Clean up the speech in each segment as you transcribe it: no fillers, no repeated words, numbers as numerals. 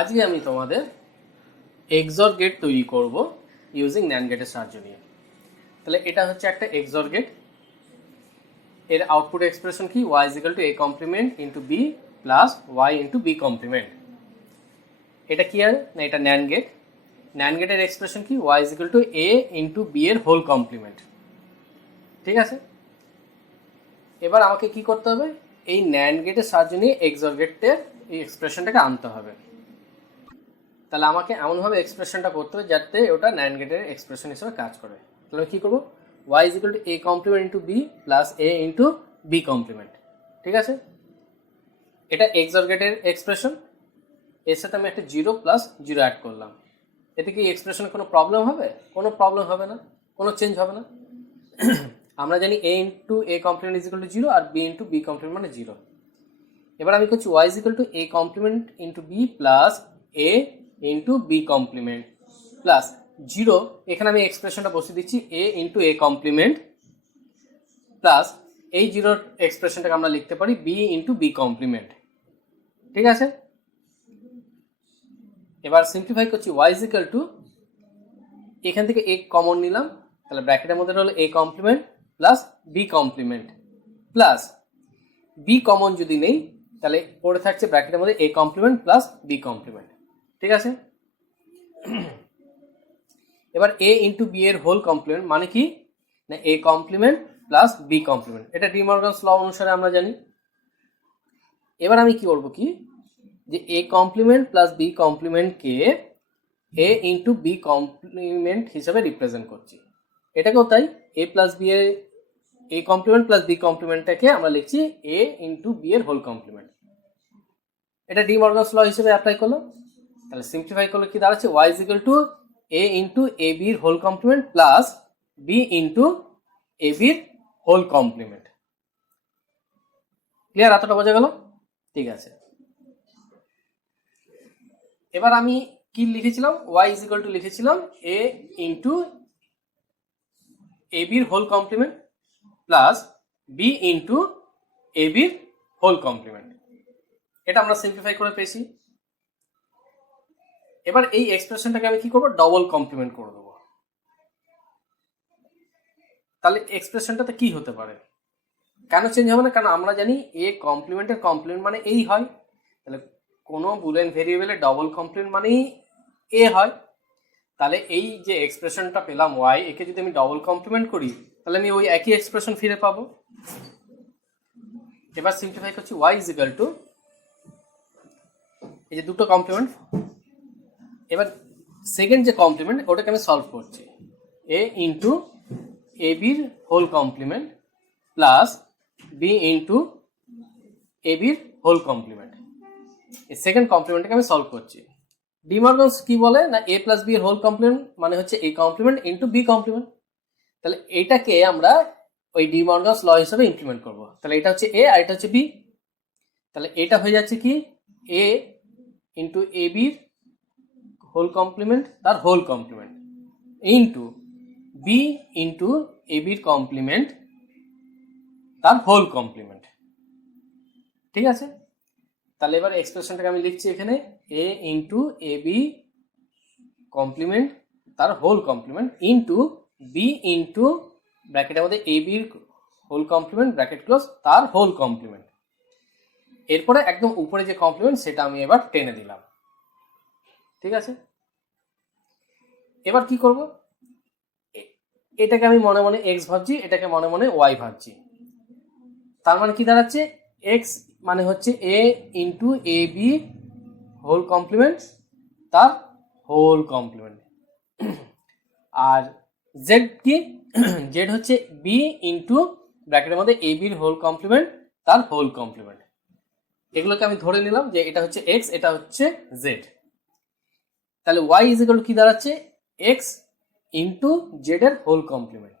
আজকে আমি তোমাদের এক্সর গেট তৈরি করব ইউজিং ন্যান্ড গেটের সাহায্য নিয়ে। তাহলে এটা হচ্ছে একটা এক্সর গেট। এর আউটপুট এক্সপ্রেশন কি? y is equal to a complement into b plus y into b complement। এটা কি আর না, এটা ন্যান্ড গেট। ন্যান্ড গেটের এক্সপ্রেশন কি? y is equal to a into b এর হোল কমপ্লিমেন্ট। ঠিক আছে, এবার আমাকে কি করতে হবে? এই ন্যান্ড গেটের সাহায্য নিয়ে এক্সর গেটের এই এক্সপ্রেশনটাকে আনতে হবে। তাহলে আমাকে এমনভাবে এক্সপ্রেশনটা করতে হবে যাতে ওটা ন্যান্ড গেটের এক্সপ্রেশন হিসেবে কাজ করে। তাহলে আমি কী করবো? y is equal to a complement into b plus a into b complement। ঠিক আছে, এটা এক্সর গেটের এক্সপ্রেশন। এর সাথে আমি একটা 0 প্লাস 0 অ্যাড করলাম। এতে কি এক্সপ্রেশনে কোনো প্রবলেম হবে? কোনো প্রবলেম হবে না, কোনো চেঞ্জ হবে না। আমরা জানি a into a complement is equal to 0 R b into b complement মানে 0। এবার আমি করছি y is equal to a complement into b plus a into b complement plus 0। এখানে আমি এক্সপ্রেশনটা বসিয়ে দিচ্ছি a into a complement plus এই 0 এক্সপ্রেশনটাকে আমরা লিখতে পারি b into b complement। ঠিক আছে, এবার সিম্পলিফাই করছি y is equal to, এখান থেকে a কমন নিলাম, তাহলে ব্র্যাকেটের মধ্যে হলো a complement plus b complement plus b common যদি নেই তাহলে পড়ে থাকছে ব্র্যাকেটের মধ্যে a complement plus b complement। ঠিক আছে, এবার a ইন্টু b এর হোল কমপ্লিমেন্ট মানে কি না a complement plus b complement. এটা ডি মর্গানস ল অনুসারে আমরা জানি। এবার আমি কি করবো কি, যে a কমপ্লিমেন্ট প্লাস b কমপ্লিমেন্টকে a ইন্টু b কমপ্লিমেন্ট হিসেবে রিপ্রেজেন্ট করছি। এটাকেও তাই, a প্লাস b এর a কমপ্লিমেন্ট প্লাস b কমপ্লিমেন্টটাকে আমরা লিখছি a ইন্টু b এর হোল কমপ্লিমেন্ট। এটা ডি মর্গানস ল হিসেবে অ্যাপ্লাই করলো। তাহলে সিম্পলিফাই করলে কি দাঁড়াচ্ছে? y is equal to a into ab এর whole complement plus b into ab এর হোল কমপ্লিমেন্ট। ক্লিয়ার? এতটা বোঝা গেল? ঠিক আছে, এবার আমি কি লিখেছিলাম? y is equal to লিখেছিলাম a into ab এর whole complement plus b into ab এর হোল কমপ্লিমেন্ট। এটা আমরা সিম্পলিফাই করে পেয়েছি। এবার এই এক্সপ্রেশনটাকে আমি কি করবো? ডবল কমপ্লিমেন্ট করে দেবো। তাহলে এক্সপ্রেশনটাতে কি হতে পারে? কেন চেঞ্জ হবে না? কারণ আমরা জানি এ কমপ্লিমেন্টের কমপ্লিমেন্ট মানে এই হয়। তাহলে কোনো বুলিয়ান ভেরিয়েবলের ডবল কমপ্লিমেন্ট মানেই এ হয়। তাহলে এই যে এক্সপ্রেশনটা পেলাম ওয়াই, একে যদি আমি ডবল কমপ্লিমেন্ট করি তাহলে আমি ওই একই এক্সপ্রেশন ফিরে পাবো। এবার সিম্পলিফাই করছি ওয়াই ইজ ইকুয়াল টু, এই যে দুটো কমপ্লিমেন্ট, এবার সেকেন্ড যে কমপ্লিমেন্ট ওটাকে আমি সলভ করছি এ ইন্টু এ বির whole complement plus B into A বির হোল কমপ্লিমেন্ট। এই সেকেন্ড কমপ্লিমেন্টকে আমি সলভ করছি। ডি মর্গানস কি বলে না, এ প্লাস বি এর হোল কমপ্লিমেন্ট মানে হচ্ছে A complement into B complement. তাহলে এইটাকে আমরা ওই ডি মর্গানস ল হিসেবে ইমপ্লিমেন্ট করব। তাহলে এটা হচ্ছে এ আর এটা হচ্ছে বি। তাহলে এটা হয়ে যাচ্ছে কি এ ইন্টু এ বির হোল কমপ্লিমেন্ট তার whole complement into B into A বির কমপ্লিমেন্ট তার হোল কমপ্লিমেন্ট। ঠিক আছে, তাহলে এবার এক্সপ্রেশনটাকে আমি লিখছি এখানে A into A B complement তার whole complement into B into ব্র্যাকেটের মধ্যে এ বির হোল কমপ্লিমেন্ট ব্র্যাকেট ক্লোজ তার হোল কমপ্লিমেন্ট। এরপরে একদম উপরে যে কমপ্লিমেন্ট সেটা আমি এবার টেনে দিলাম। ঠিক আছে, এবার কি করব? এটাকে আমি মনে মনে এক্স ভাবছি, এটাকে মনে মনে ওয়াই ভাবছি। তার মানে কি দাঁড়াচ্ছে? এক্স মানে হচ্ছে এ into A B whole complement তার হোল কমপ্লিমেন্ট, আর জেড কি? জেড হচ্ছে বি ইন্টু ব্র্যাকেটের মধ্যে এ বির হোল কমপ্লিমেন্ট তার হোল কমপ্লিমেন্ট। এগুলোকে আমি ধরে নিলাম যে এটা হচ্ছে এক্স, এটা হচ্ছে জেড। তাহলে ওয়াই ইজ ইকুয়াল টু কি দাঁড়াচ্ছে? এক্স ইন্টু জেড এর হোল কমপ্লিমেন্ট।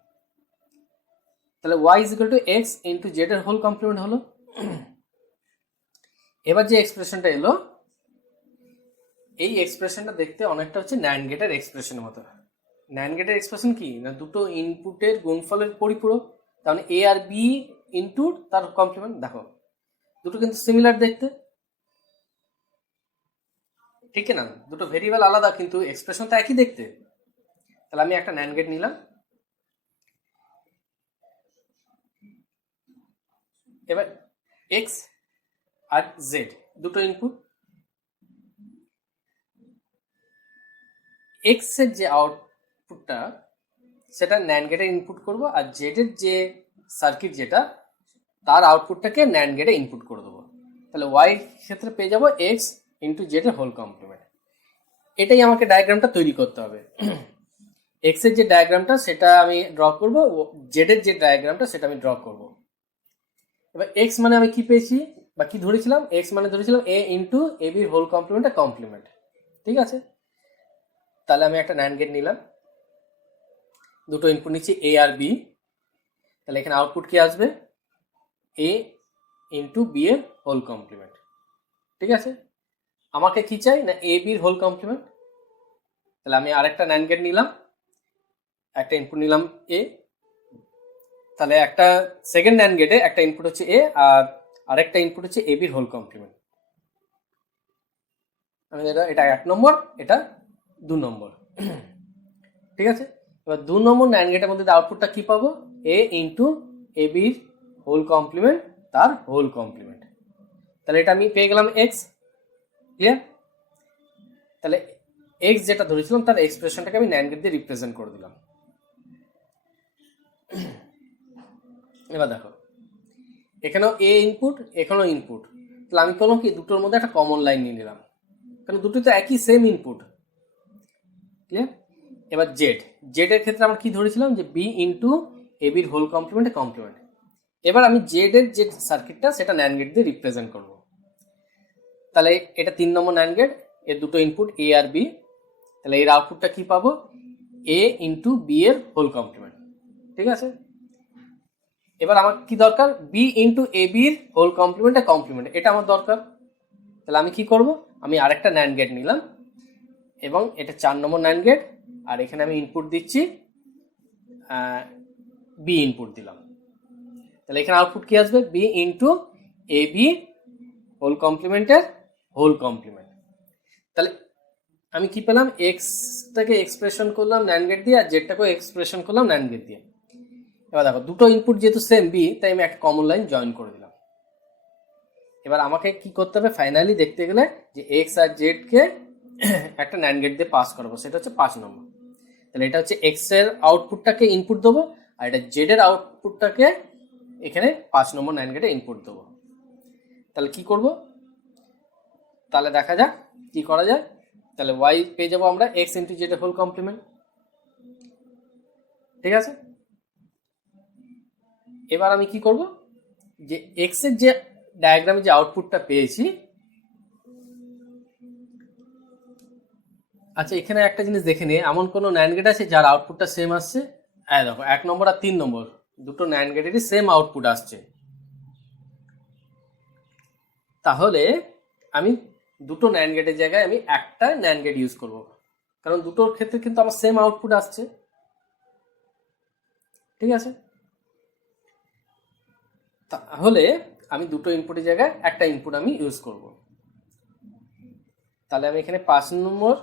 তাহলে Y is equal to X into Z এর হোল কমপ্লিমেন্ট হলো। এবার যে এক্সপ্রেশনটা এলো, এই এক্সপ্রেশনটা দেখতে অনেকটা হচ্ছে ন্যান্ড গেটের এক্সপ্রেশনের মতো। ন্যান্ড গেটের এক্সপ্রেশন কি না, দুটো ইনপুটের গুণফলের পরিপূরক। তাহলে এ আর বি ইনটু তার কমপ্লিমেন্ট। দেখো দুটো কিন্তু সিমিলার দেখতে। ঠিক না? দুটো ভেরিয়েবল আলাদা কিন্তু এক্সপ্রেশন তো একই দেখতে। তাহলে আমি একটা ন্যান্ড গেট নিলাম। এবার এক্স আর জেড দুটো ইনপুট। এক্স এর যে আউটপুটটা সেটা ন্যান্ড গেটে ইনপুট করব, আর জেড এর যে সার্কিট যেটা তার আউটপুটটাকে ন্যান্ড গেটে ইনপুট করে দেবো। তাহলে ওয়াই ক্ষেত্রে পেয়ে যাবো এক্স ইন্টু জেড এর হোল কমপ্লিমেন্ট। এটাই আমাকে ডায়াগ্রামটা তৈরি করতে হবে। এক্স এর যে ডায়াগ্রামটা সেটা আমি ড্র করব, জেড এর যে ডায়াগ্রামটা সেটা আমি ড্র করব। এবার এক্স মানে আমি কি পেয়েছি বা কি ধরেছিলাম, এক্স মানে ধরেছিলাম এ ইন্টু এ বির হোল কমপ্লিমেন্ট কমপ্লিমেন্ট। ঠিক আছে, তাহলে আমি একটা ন্যান্ড গেট নিলাম, দুটো ইনপুট নিচ্ছি এ আর বি। তাহলে এখানে আউটপুট কি আসবে, এ ইন্টু বি এর হোল কমপ্লিমেন্ট। ঠিক আছে, আমাকে কি চাই না এ বির হোল কমপ্লিমেন্ট। তাহলে আমি আরেকটা ন্যান্ড গেট নিলাম, একটা ইনপুট নিলাম এ। তাহলে একটা সেকেন্ড ন্যান্ড গেটে একটা ইনপুট হচ্ছে এ আর আরেকটা ইনপুট হচ্ছে এ বির হোল কমপ্লিমেন্ট। আমি এটা 1 নম্বর, এটা 2 নম্বর। ঠিক আছে, এবার 2 নম্বর ন্যান্ড গেটের মধ্যে আউটপুটটা কি পাবো, এ ইন্টু এ বির হোল কমপ্লিমেন্ট তার হোল কমপ্লিমেন্ট। তাহলে এটা আমি পেয়ে গেলাম এক্স। ক্লিয়ার? তাহলে এক্স যেটা ধরেছিলাম তার এক্সপ্রেশনটাকে আমি ন্যান্ড গেট দিয়ে রিপ্রেজেন্ট করে দিলাম। এবার দেখো এখানেও এ ইনপুট, এখানেও ইনপুট। তাহলে আমি করলাম কি দুটোর মধ্যে একটা কমন লাইন নিয়ে নিলাম, কারণ দুটো তো একই সেম ইনপুট। ক্লিয়ার? এবার জেড, জেড এর ক্ষেত্রে আমরা কি ধরেছিলাম যে বি ইন্টু এ বির হোল কমপ্লিমেন্ট কমপ্লিমেন্ট। এবার আমি জেড এর যে সার্কিটটা সেটা ন্যান্ড গেট দিয়ে রিপ্রেজেন্ট করব। তাহলে এটা 3 নম্বর ন্যান্ড গেট, এর দুটো ইনপুট এ আর বি। তাহলে এর আউটপুটটা কি পাবো, এ ইন্টু বি এর হোল কমপ্লিমেন্ট। ঠিক আছে, এবার আমার কি দরকার, বি ইন্টু এ বির হোল কমপ্লিমেন্ট কমপ্লিমেন্ট, এটা আমার দরকার। তাহলে আমি কি করব, আমি আরেকটা ন্যান্ড গেট নিলাম এবং এটা 4 নম্বর ন্যান্ড গেট, আর এখানে আমি ইনপুট দিচ্ছি বি ইনপুট দিলাম। তাহলে এখানে আউটপুট কি আসবে, B into A B whole কমপ্লিমেন্টের whole complement. তাহলে আমি কি পেলাম, এক্সটাকে এক্সপ্রেশন করলাম ন্যান্ড গেট দিয়ে আর জেডটাকেও এক্সপ্রেশন করলাম ন্যান্ড গেট দিয়ে। এবার দেখো দুটো ইনপুট যেহেতু সেম বি, তাই আমি একটা কমন লাইন জয়েন করে দিলাম। এবার আমাকে কি করতে হবে, ফাইনালি দেখতে গেলে যে এক্স আর জেড কে একটা ন্যান্ড গেট দিয়ে পাস করবো, সেটা হচ্ছে 5 নম্বর। তাহলে এটা হচ্ছে এক্স এর আউটপুটটাকে ইনপুট দেবো, আর এটা জেড এর আউটপুটটাকে এখানে 5 নম্বর ন্যান্ড গেটে ইনপুট দেবো। তাহলে কি করব, তাহলে দেখা যাক কি করা যায়। তাহলে ওয়াই পেয়ে যাবো আমরা এক্স ইন্টু জেড এর হোল কমপ্লিমেন্ট। ঠিক আছে, এবার আমি কি করব, যে এক্স এর যে ডায়াগ্রামে যে আউটপুটটা পেয়েছি, আচ্ছা এখানে একটা জিনিস দেখে নিই, এমন কোনো ন্যান্ড গেট আছে যার আউটপুটটা সেম আসছে? হ্যাঁ দেখো 1 নম্বর আর 3 নম্বর দুটো ন্যান্ড গেটেরই সেম আউটপুট আসছে। তাহলে আমি দুটো ন্যান্ড গেটের জায়গায় আমি একটা ন্যান্ড গেট ইউজ করব, কারণ দুটোর ক্ষেত্রে কিন্তু আমার সেম আউটপুট আসছে। ঠিক আছে, তাহলে আমি দুটো ইনপুটের জায়গায় একটা ইনপুট আমি ইউজ করব। তাহলে আমি এখানে 5 নম্বর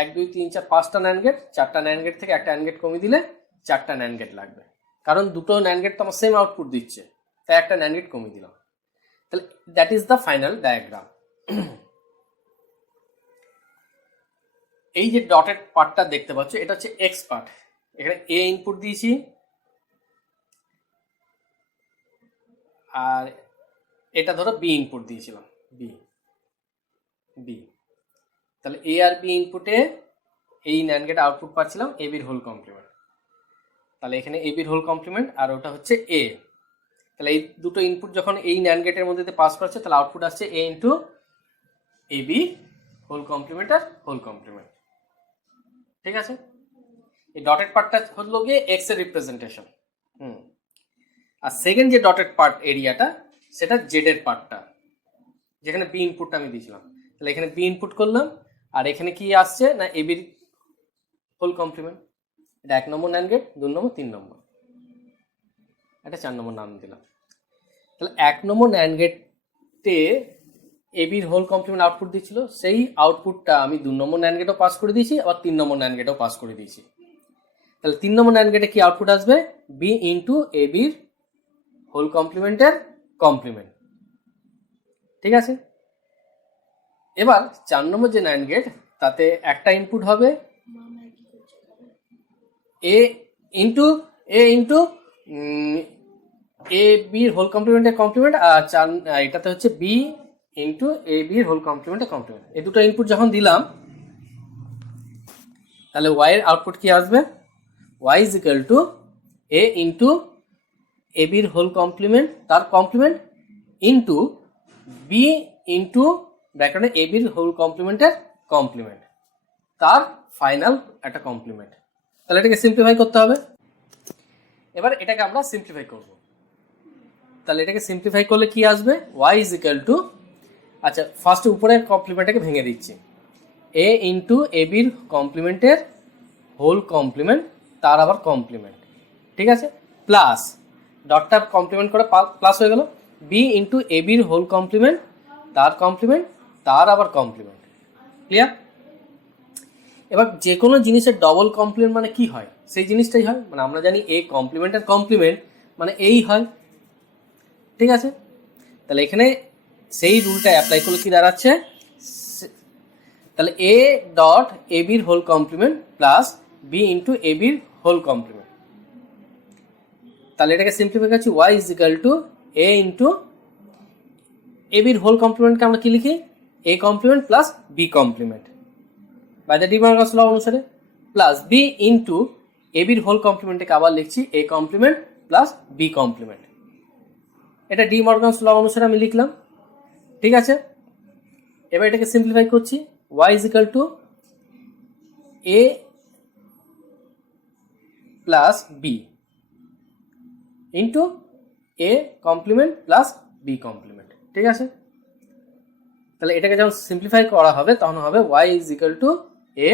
1 2 3 4 5টা ন্যান্ড গেট, 4টা ন্যান্ড গেট থেকে একটা ন্যান্ড গেট কমিয়ে দিলে 4টা ন্যান্ড গেট লাগবে, কারণ দুটো ন্যান্ড গেট তো আমার সেম আউটপুট দিচ্ছে, তাই একটা ন্যান্ড গেট কমিয়ে দিলাম। তাহলে that is the final diagram. এই যে ডটেড পার্টটা দেখতে পাচ্ছ এটা হচ্ছে এক্স পার্ট, এখানে এ ইনপুট দিয়েছি আর এটা ধরো বি ইনপুট দিয়েছিলাম, বি বি। তাহলে এ আর বি ইনপুটে এই ন্যান্ড গেট আউটপুট পাচ্ছিলাম এ বির হোল কমপ্লিমেন্ট। তাহলে এখানে এ বির হোল কমপ্লিমেন্ট আর ওটা হচ্ছে এ। তাহলে এই দুটো ইনপুট যখন এই ন্যান্ড গেটের মধ্যে পাস করছে, তাহলে আউটপুট আসছে এ into A B whole complement R whole complement. ঠিক আছে, এই ডটেড পার্টটা হলো গিয়ে এক্স এর রিপ্রেজেন্টেশন। আর সেকেন্ড যে ডটেড পার্ট এরিয়াটা সেটা জেড এর পার্টটা, যেখানে বি ইনপুটটা আমি দিয়েছিলাম। তাহলে এখানে বি ইনপুট করলাম আর এখানে কি আসছে না এ বির হোল কমপ্লিমেন্ট। এটা 1 নম্বর ন্যান্ড গেট, 2 নম্বর 3 নম্বর, এটা 4 নম্বর নাম দিলাম। তাহলে 1 নম্বর ন্যান্ড গেটে এবির হোল কমপ্লিমেন্ট আউটপুট দিচ্ছিল, সেই আউটপুটটা আমি 2 নম্বর ন্যান্ড গেটও পাস করে দিয়েছি, আবার 3 নম্বর ন্যান্ড গেটও পাস করে দিয়েছি। তাহলে 3 নম্বর ন্যান্ড গেটে কি আউটপুট আসবে? বি ইন্টু এবির হোল কমপ্লিমেন্টের কমপ্লিমেন্ট। ঠিক আছে, এবার 4 নম্বর যে ন্যান্ড গেট, তাতে একটা ইনপুট হবে এ ইন্টু এ বির হোল কমপ্লিমেন্টের কমপ্লিমেন্ট, আর এটাতে হচ্ছে বি ইন্টু এ বির হোল কমপ্লিমেন্টের কমপ্লিমেন্ট। এই দুটো ইনপুট যখন দিলাম, তাহলে ওয়াই এর আউটপুট কি আসবে? Y is equal to A into A বির হোল কমপ্লিমেন্ট তার কমপ্লিমেন্ট ইন্টু বি ইন্টু ব্র্যাকেটে এ বির হোল কমপ্লিমেন্টের কমপ্লিমেন্ট তার ফাইনাল একটা কমপ্লিমেন্ট। তাহলে এটাকে সিম্পলিফাই করতে হবে। এবার এটাকে আমরা সিম্পলিফাই করব। তাহলে এটাকে সিম্পলিফাই করলে কি আসবে? ওয়াই ইজ ইকুয়াল টু, আচ্ছা ফার্স্ট উপরের কমপ্লিমেন্টটাকে ভেঙে দিচ্ছি, এ ইন্টু এ বির কমপ্লিমেন্টের হোল কমপ্লিমেন্ট তার আবার কমপ্লিমেন্ট, ঠিক আছে, প্লাস ডটটা কমপ্লিমেন্ট করে প্লাস হয়ে গেল, বি ইন্টু এ বির হোল কমপ্লিমেন্ট তার আবার কমপ্লিমেন্ট। ক্লিয়ার? এবার যে কোনো জিনিসের ডবল কমপ্লিমেন্ট মানে কি হয়? সেই জিনিসটাই হয়, মানে আমরা জানি এ কমপ্লিমেন্টের কমপ্লিমেন্ট মানে এই হয়। ঠিক আছে, তাহলে এখানে সেই রুলটা অ্যাপ্লাই করলে কি দাঁড়াচ্ছে? তাহলে এ ডট এ বির whole complement plus B into A বির হোল কমপ্লিমেন্ট। তাহলে এটাকে সিম্পলিফাই করছি, Y is equal to A into A বির হোল কমপ্লিমেন্টকে আমরা কি লিখি? A complement plus B complement by the De Morgan's law অনুসারে, প্লাস বি ইন্টু এ বির হোল কমপ্লিমেন্টকে আবার লিখছি A complement plus B complement. এটা ডি মর্গানস ল অনুসারে আমি লিখলাম। ঠিক আছে, এবার এটাকে সিম্পলিফাই করছি, Y is equal to A plus B into A complement plus B complement. ঠিক আছে, তাহলে এটাকে যখন সিম্পলিফাই করা হবে তখন হবে Y is equal to A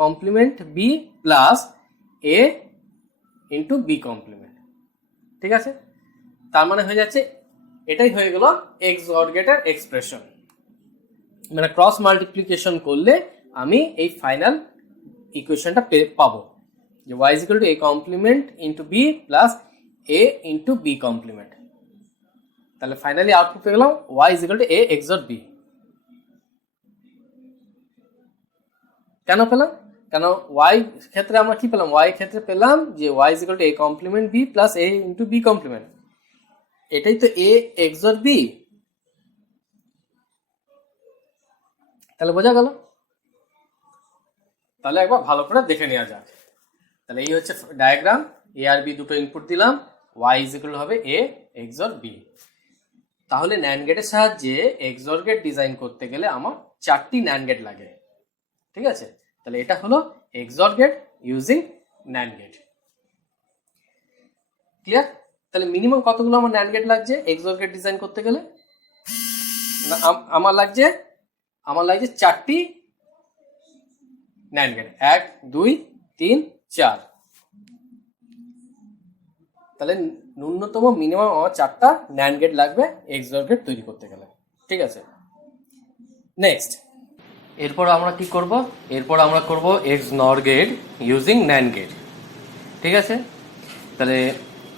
complement B plus A into B complement. ঠিক আছে, তার মানে হয়ে যাচ্ছে এটাই হয়ে গেল XOR গেটের এক্সপ্রেশন। মানে ক্রস মাল্টিপ্লিকেশন করলে আমি এই ফাইনাল ইকুয়েশনটা পাবো যে y is equal to a complement into b plus a into b complement। তাহলে ফাইনালি আউটপুট পেয়ে গেলাম y is equal to a XOR b। কেন পেলাম? কেন y ক্ষেত্রে আমরা কি পেলাম? y ক্ষেত্রে পেলাম যে y is equal to a complement b plus a into b complement। এটাই তো a XOR b। তাহলে বোঝা গেল? তাহলে একবার ভালো করে দেখে নেওয়া যাক। তাহলে এই হচ্ছে ডায়াগ্রাম, এ আর বি দুটো ইনপুট দিলাম, y ইজ ইকুয়াল হবে a XOR b। তাহলে ন্যান্ড গেটের সাহায্যে XOR গেট ডিজাইন করতে গেলে আমার 4টি ন্যান্ড গেট লাগে। ঠিক আছে, তাহলে এটা হলো XOR gate using NAND gate. Clear? তাহলে মিনিমাম কতগুলো আমার ন্যান্ড গেট লাগছে XOR গেট ডিজাইন করতে গেলে? আমার লাগছে 4টি ন্যান্ড গেট, 1 2 3 4। তাহলে ন্যূনতম মিনিমাম আমার 4টা ন্যান্ড গেট লাগবে XOR গেট তৈরি করতে গেলে। ঠিক আছে, নেক্সট এরপর আমরা কি করব? এরপর আমরা করব XNOR gate using NAND gate. ঠিক আছে, তাহলে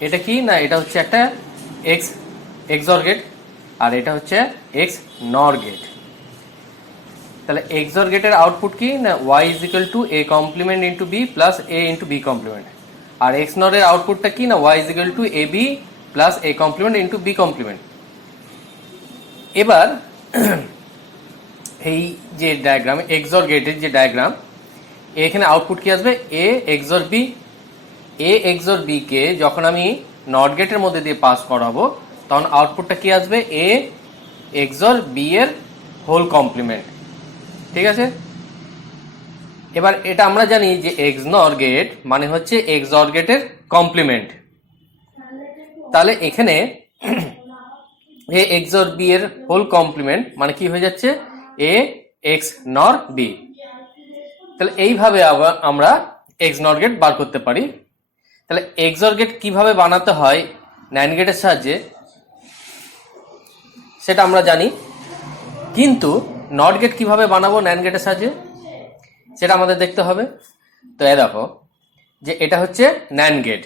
এটা কি না, এটা হচ্ছে একটা XOR গেট আর এটা হচ্ছে XNOR গেট। তাহলে XOR গেটের আউটপুট কি না, y is equal to a complement into b plus a into b complement। R XNOR এর আউটপুটটা কি না, y is equal to ab plus a complement into b complement। এবার এই যে ডায়াগ্রাম XOR গেটের যে ডায়াগ্রাম, এখানে আউটপুট কি আসবে? a XOR b। a XOR b কে যখন আমি নট গেটের মধ্যে দিয়ে পাস করাবো তখন আউটপুটটা কি আসবে? a XOR b এর হোল কমপ্লিমেন্ট। ঠিক আছে, এবার এটা আমরা জানি যে XNOR গেট মানে হচ্ছে XOR গেটের কমপ্লিমেন্ট। তাহলে এখানে a XOR b এর হোল কমপ্লিমেন্ট মানে কি হয়ে যাচ্ছে? a XNOR b। তাহলে এইভাবে আবার আমরা XNOR গেট বার করতে পারি। তাহলে XOR গেট কিভাবে বানাতে হয় NAND গেটের সাহায্যে সেটা আমরা জানি। কিন্তু নট গেট কিভাবে বানাবো ন্যান্ড গেটের সাহায্যে সেটা আমাদের দেখতে হবে। তো দেখো যে এটা হচ্ছে ন্যান্ড গেট।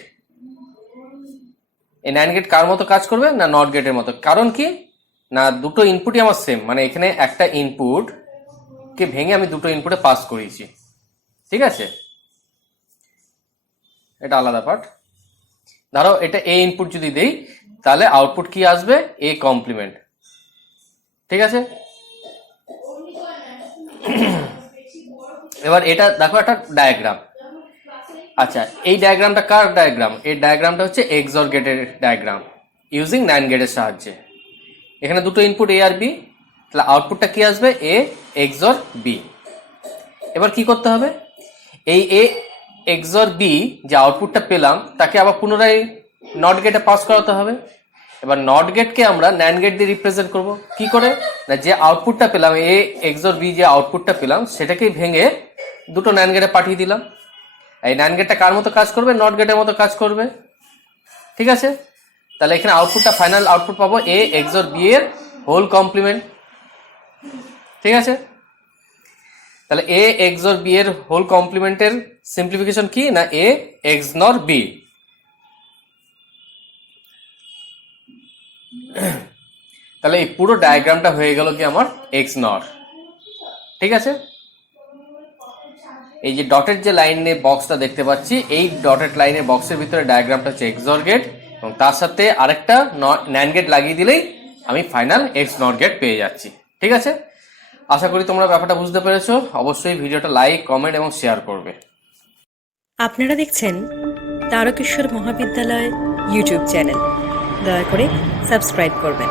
এই ন্যান্ড গেট কার মতো কাজ করবে না নট গেটের মতো। কারণ কি না দুটো ইনপুটই আমার সেম, মানে এখানে একটা ইনপুট কে ভেঙে আমি দুটো ইনপুটে পাস করিয়েছি, ঠিক আছে, এটা আলাদা পার্ট। ধরো এটা এ ইনপুট যদি দেই তাহলে আউটপুট কি আসবে এ কমপ্লিমেন্ট, ঠিক আছে। এবার এটা দেখো একটা ডায়াগ্রাম। আচ্ছা এই ডায়াগ্রামটা কার ডায়াগ্রাম? এই ডায়াগ্রামটা হচ্ছে এক্সঅর গেটের ডায়াগ্রাম ইউজিং NAND গেটের সাহায্যে। এখানে দুটো ইনপুট এ আর বি, তাহলে আউটপুটটা কি আসবে এ এক্সঅর বি। এবার কি করতে হবে, এই এ এক্সঅর বি যে আউটপুটটা পেলাম তাকে আবার পুনরায় নট গেটে পাস করাতে হবে। এবার নট গেটকে আমরা NAND গেট দিয়ে রিপ্রেজেন্ট করব কি করে না, যে আউটপুটটা পেলাম এ এক্সঅর বি যে আউটপুটটা পেলাম সেটাকেই ভেঙে দুটো NAND গেটে পাঠিয়ে দিলাম। এই NAND গেটটা কার মতো কাজ করবে? নট গেটের মতো কাজ করবে, ঠিক আছে। তাহলে এখানে আউটপুটটা ফাইনাল আউটপুট পাবো এ এক্সঅর বি এর হোল কমপ্লিমেন্ট, ঠিক আছে। তাহলে এ এক্সঅর বি এর হোল কমপ্লিমেন্টের সিম্পলিফিকেশন কি না এ এক্সনর বি। তাহলে এই পুরো ডায়াগ্রামটা হয়ে গেল কি আমার এক্সনর, ঠিক আছে। এই যে ডটের যে লাইনে বক্সটা দেখতে পাচ্ছি এই ডটেড লাইনের বক্সের ভিতরে ডায়াগ্রামটা হচ্ছে এক্সঅর গেট এবং তার সাথে আরেকটা NAND গেট লাগিয়ে দিলেই আমি ফাইনাল এক্সনর গেট পেয়ে যাচ্ছি, ঠিক আছে। আশা করি তোমরা ব্যাপারটা বুঝতে পেরেছো। অবশ্যই ভিডিওটা লাইক কমেন্ট এবং শেয়ার করবে। আপনারা দেখছেন তারকেশ্বর মহাবিদ্যালয় ইউটিউব চ্যানেল, দয়া করে সাবস্ক্রাইব করবেন।